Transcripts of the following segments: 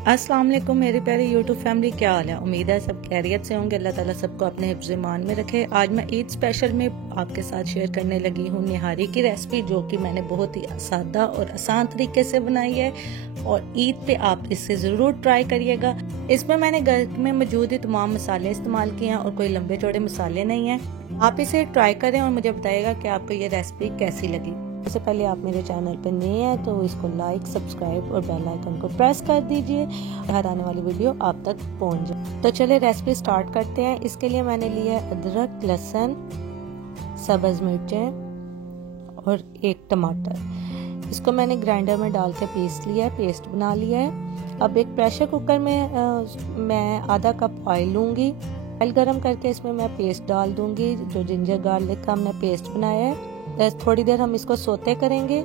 अस्सलाम वालेकुम मेरे प्यारे यूट्यूब फैमिली, क्या हाल है। उम्मीद है सब खैरियत से होंगे। अल्लाह ताला सबको अपने हिफ्ज़ ईमान में रखे। आज मैं ईद स्पेशल में आपके साथ शेयर करने लगी हूँ निहारी की रेसिपी, जो कि मैंने बहुत ही सादा और आसान तरीके से बनाई है और ईद पे आप इसे ज़रूर ट्राई करिएगा। इसमें मैंने घर में मौजूद ही तमाम मसाले इस्तेमाल किए हैं और कोई लंबे चौड़े मसाले नहीं हैं। आप इसे ट्राई करें और मुझे बताइएगा कि आपको ये रेसिपी कैसी लगी। सबसे पहले आप मेरे चैनल पर नए हैं तो इसको लाइक, सब्सक्राइब और बेल आइकन को प्रेस कर दीजिए, हर आने वाली वीडियो आप तक पहुंच जाए। तो चलिए रेसिपी स्टार्ट करते हैं। इसके लिए मैंने लिया है अदरक, लहसुन, सब्ज मिर्चें और एक टमाटर। इसको मैंने ग्राइंडर में डाल के पीस लिया है, पेस्ट बना लिया है। अब एक प्रेशर कुकर में मैं आधा कप ऑयल लूंगी। ऑयल गर्म करके इसमें मैं पेस्ट डाल दूंगी, जो जिंजर गार्लिक का हमने पेस्ट बनाया है। थोड़ी देर हम इसको सोते करेंगे।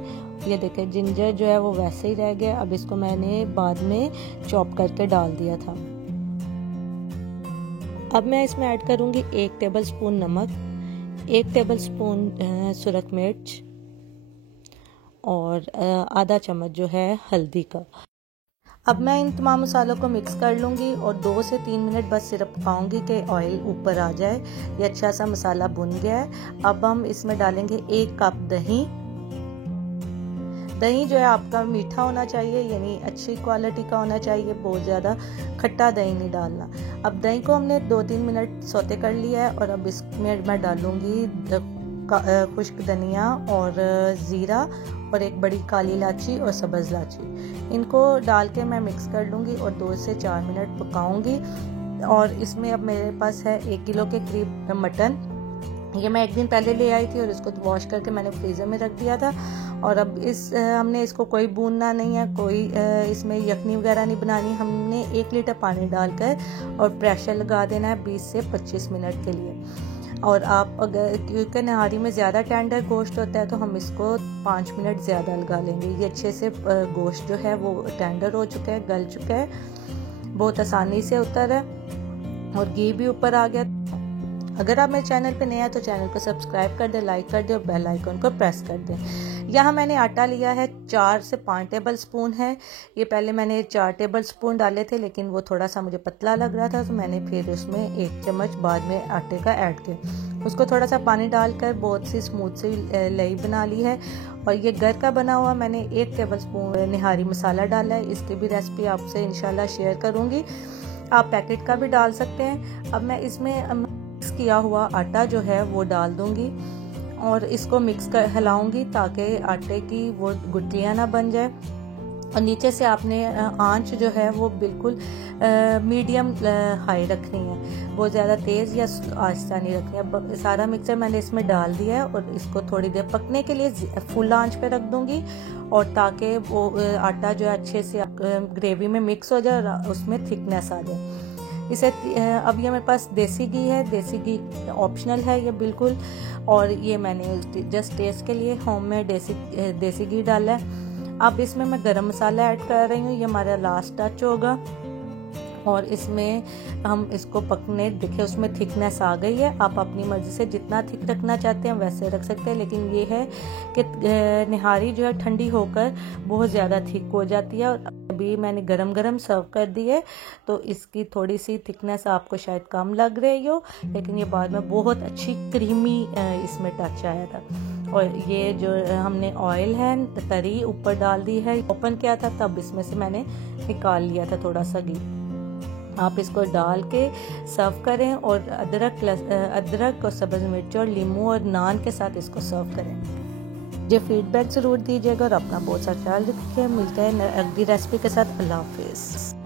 ये देखिए जिंजर जो है वो वैसे ही रह गया। अब इसको मैंने बाद में चॉप करके डाल दिया था। अब मैं इसमें ऐड करूंगी 1 टेबल स्पून नमक, 1 टेबल स्पून सुरख मिर्च और आधा चम्मच जो है हल्दी का। अब मैं इन तमाम मसालों को मिक्स कर लूँगी और 2 से 3 मिनट बस सिर्फ पकाऊंगी कि ऑयल ऊपर आ जाए। ये अच्छा सा मसाला भुन गया है। अब हम इसमें डालेंगे 1 कप दही। दही जो है आपका मीठा होना चाहिए, यानी अच्छी क्वालिटी का होना चाहिए, बहुत ज़्यादा खट्टा दही नहीं डालना। अब दही को हमने 2-3 मिनट सौते कर लिया है और अब इसमें मैं डालूँगी खुश्क धनिया और ज़ीरा और एक बड़ी काली इलायची और सब्ज़ इलायची। इनको डाल के मैं मिक्स कर लूँगी और 2 से 4 मिनट पकाऊंगी। और इसमें अब मेरे पास है 1 किलो के करीब मटन। ये मैं एक दिन पहले ले आई थी और इसको वॉश करके मैंने फ्रीज़र में रख दिया था। और अब हमने इसको कोई भूनना नहीं है, कोई इसमें यखनी वगैरह नहीं बनानी। हमने 1 लीटर पानी डालकर और प्रेशर लगा देना है 20 से 25 मिनट के लिए। और आप अगर, क्योंकि निहारी में ज़्यादा टेंडर गोश्त होता है, तो हम इसको 5 मिनट ज़्यादा लगा लेंगे। ये अच्छे से गोश्त जो है वो टेंडर हो चुका है, गल चुका है, बहुत आसानी से उतर है और घी भी ऊपर आ गया। अगर आप मेरे चैनल पे नए हैं तो चैनल को सब्सक्राइब कर दें, लाइक कर दें और बेल आइकन को प्रेस कर दें। यहाँ मैंने आटा लिया है 4 से 5 टेबल स्पून है। ये पहले मैंने 4 टेबल स्पून डाले थे, लेकिन वो थोड़ा सा मुझे पतला लग रहा था, तो मैंने फिर उसमें 1 चम्मच बाद में आटे का ऐड किया। उसको थोड़ा सा पानी डालकर बहुत सी स्मूथ सी लई बना ली है। और ये घर का बना हुआ मैंने 1 टेबल स्पून निहारी मसाला डाला है। इसकी भी रेसिपी आपसे इंशाल्लाह शेयर करूँगी। आप पैकेट का भी डाल सकते हैं। अब मैं इसमें किया हुआ आटा जो है वो डाल दूंगी और इसको मिक्स कर हिलाऊंगी ताकि आटे की वो गुठलियां ना बन जाए। और नीचे से आपने आंच जो है वो बिल्कुल मीडियम हाई रखनी है, बहुत ज़्यादा तेज़ या आहिस्ता नहीं रखनी है। सारा मिक्सचर मैंने इसमें डाल दिया है और इसको थोड़ी देर पकने के लिए फुल आंच पे रख दूंगी, और ताकि वो आटा जो है अच्छे से ग्रेवी में मिक्स हो जाए और उसमें थिकनेस आ जाए। इसे अब ये मेरे पास देसी घी है। देसी घी ऑप्शनल है ये बिल्कुल, और ये मैंने जस्ट टेस्ट के लिए होम में देसी घी डाला है। अब इसमें मैं गरम मसाला ऐड कर रही हूँ, ये हमारा लास्ट टच होगा। और इसमें हम इसको पकने देखिए, उसमें थिकनेस आ गई है। आप अपनी मर्जी से जितना थिक रखना चाहते हैं वैसे रख सकते हैं, लेकिन ये है कि निहारी जो है ठंडी होकर बहुत ज़्यादा थिक हो जाती है। और अभी मैंने गरम गरम सर्व कर दी है, तो इसकी थोड़ी सी थिकनेस आपको शायद कम लग रही हो, लेकिन ये बाद में बहुत अच्छी क्रीमी इसमें टच आया था। और ये जो हमने ऑयल है तरी ऊपर डाल दी है, ओपन किया था तब इसमें से मैंने निकाल लिया था थोड़ा सा घी। आप इसको डाल के सर्व करें और अदरक और सब्ज़ मिर्च और लीमू और नान के साथ इसको सर्व करें। मुझे फीडबैक ज़रूर दीजिएगा और अपना बहुत सा ख्याल रखिए। मिलते हैं अगली रेसिपी के साथ। अल्लाह हाफिज़।